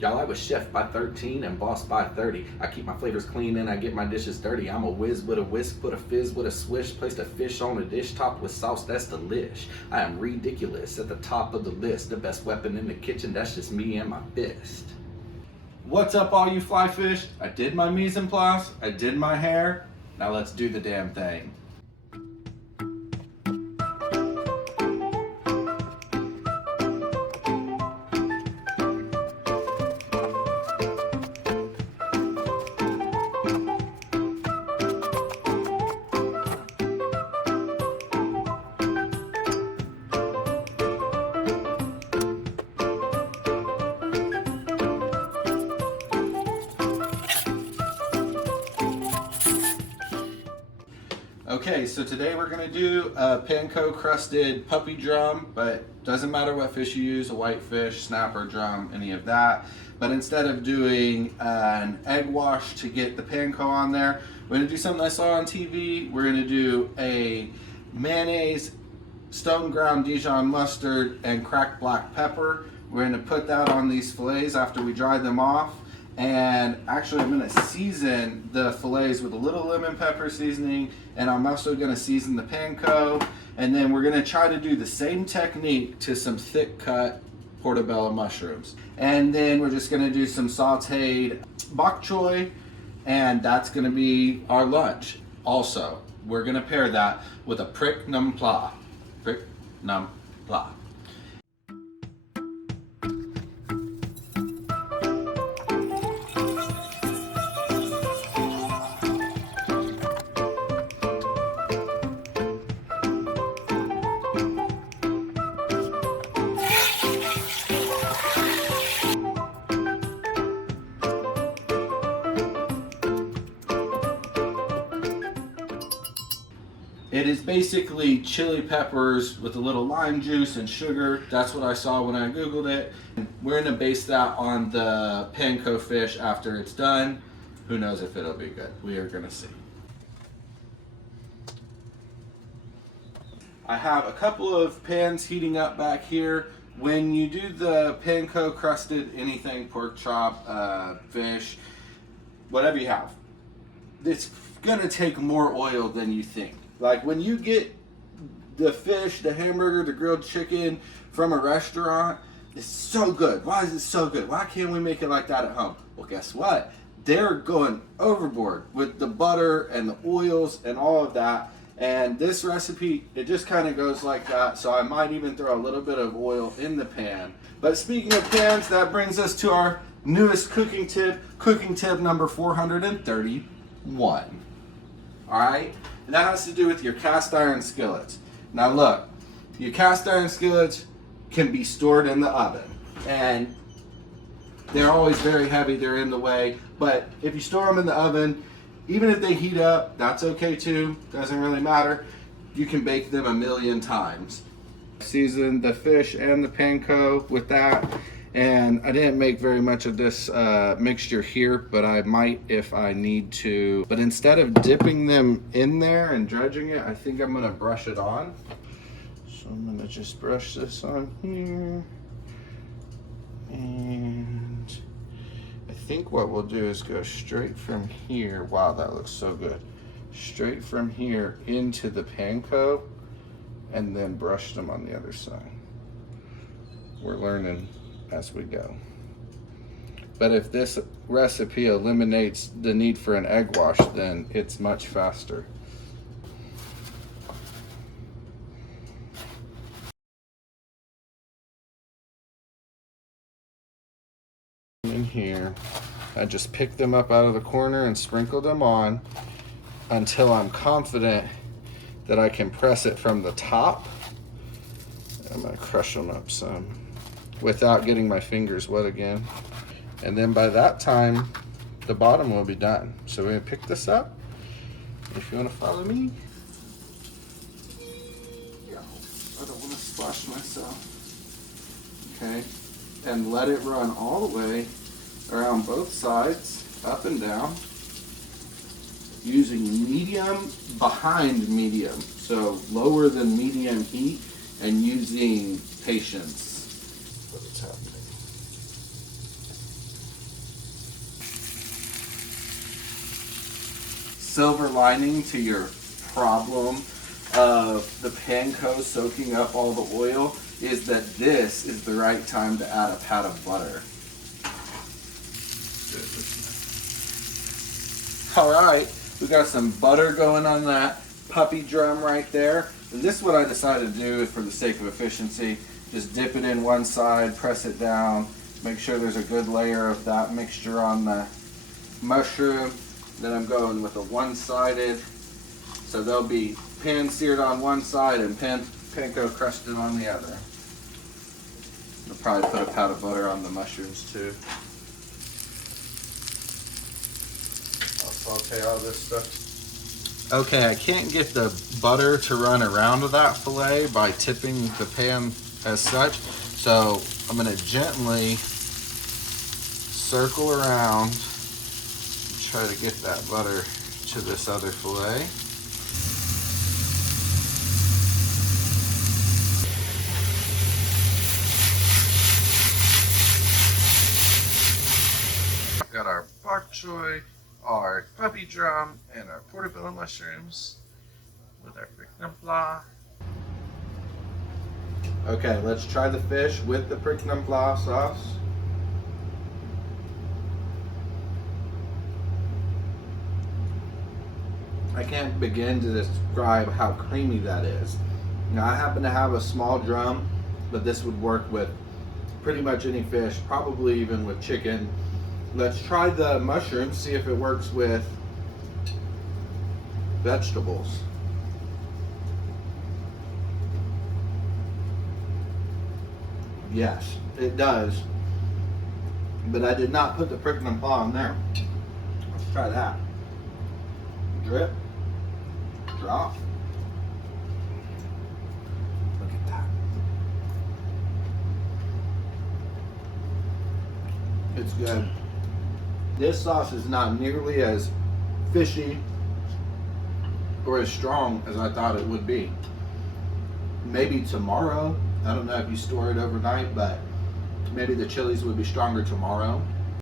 Y'all, I was chef by 13 and boss by 30. I keep my flavors clean and I get my dishes dirty. I'm a whiz with a whisk, put a fizz with a swish, placed a fish on a dish topped with sauce, that's delish. I am ridiculous at the top of the list. The best weapon in the kitchen, that's just me and my fist. What's up, all you fly fish? I did my mise en place, I did my hair. Now let's do the damn thing. Okay, so today we're gonna do a Panko Crusted puppy drum, but doesn't matter what fish you use, a whitefish, snapper, drum, any of that. But instead of doing an egg wash to get the panko on there, we're gonna do something I saw on TV. We're gonna do a mayonnaise, stone ground Dijon mustard, and cracked black pepper. We're gonna put that on these fillets after we dry them off. And actually I'm gonna season the fillets with a little lemon pepper seasoning, and I'm also gonna season the panko. And then we're gonna try to do the same technique to some thick cut portobello mushrooms. And then we're just gonna do some sauteed bok choy, and that's gonna be our lunch. Also, we're gonna pair that with a Prik Nam Pla. Prik Nam Pla. It is basically chili peppers with a little lime juice and sugar. That's what I saw when I Googled it. We're gonna base that on the panko fish after it's done. Who knows if it'll be good? We are gonna see. I have a couple of pans heating up back here. When you do the Panko Crusted anything, pork chop, fish, whatever you have, it's gonna take more oil than you think. Like when you get the fish, the hamburger, the grilled chicken from a restaurant, it's so good. Why is it so good? Why can't we make it like that at home? Well, guess what? They're going overboard with the butter and the oils and all of that. And this recipe, it just kind of goes like that. So I might even throw a little bit of oil in the pan. But speaking of pans, that brings us to our newest cooking tip number 431. All right? And that has to do with your cast iron skillets. Now look, your cast iron skillets can be stored in the oven. And they're always very heavy, they're in the way. But if you store them in the oven, even if they heat up, that's okay too, doesn't really matter. You can bake them a million times. Season the fish and the panko with that. And I didn't make very much of this mixture here, but I might if I need to. But instead of dipping them in there and dredging it, I think I'm gonna brush it on. So I'm gonna just brush this on here. And I think what we'll do is go straight from here. Wow, that looks so good. Straight from here into the panko and then brush them on the other side. We're learning as we go. But if this recipe eliminates the need for an egg wash, then it's much faster. In here, I just pick them up out of the corner and sprinkle them on until I'm confident that I can press it from the top. I'm gonna crush them up some without getting my fingers wet again. And then by that time, the bottom will be done. So we're gonna pick this up. If you wanna follow me. I don't wanna splash myself. Okay, and let it run all the way around both sides, up and down, using medium behind medium. So lower than medium heat and using patience. What's happening? silver lining to your problem of the panko soaking up all the oil is that this is the right time to add a pat of butter. All right, we got some butter going on that puppy drum right there. And this is what I decided to do for the sake of efficiency. Just dip it in one side, press it down, make sure there's a good layer of that mixture on the mushroom. Then I'm going with a one-sided, so they'll be pan seared on one side and panko crusted on the other. I'll probably put a pat of butter on the mushrooms too. I'll saute all this stuff. Okay, I can't get the butter to run around to that fillet by tipping the pan as such, so I'm going to gently circle around and try to get that butter to this other fillet. Got our bok choy, our puppy drum, and our portobello mushrooms with our Prik Nam Pla. Okay, let's try the fish with the Prik Nam Pla sauce. I can't begin to describe how creamy that is. Now, I happen to have a small drum, but this would work with pretty much any fish, probably even with chicken. Let's try the mushrooms, see if it works with vegetables. Yes, it does. But I did not put the Prik Nam Pla in there. Let's try that. Drip. Drop. Look at that. It's good. This sauce is not nearly as fishy or as strong as I thought it would be. Maybe tomorrow, I don't know if you store it overnight, but maybe the chilies would be stronger tomorrow.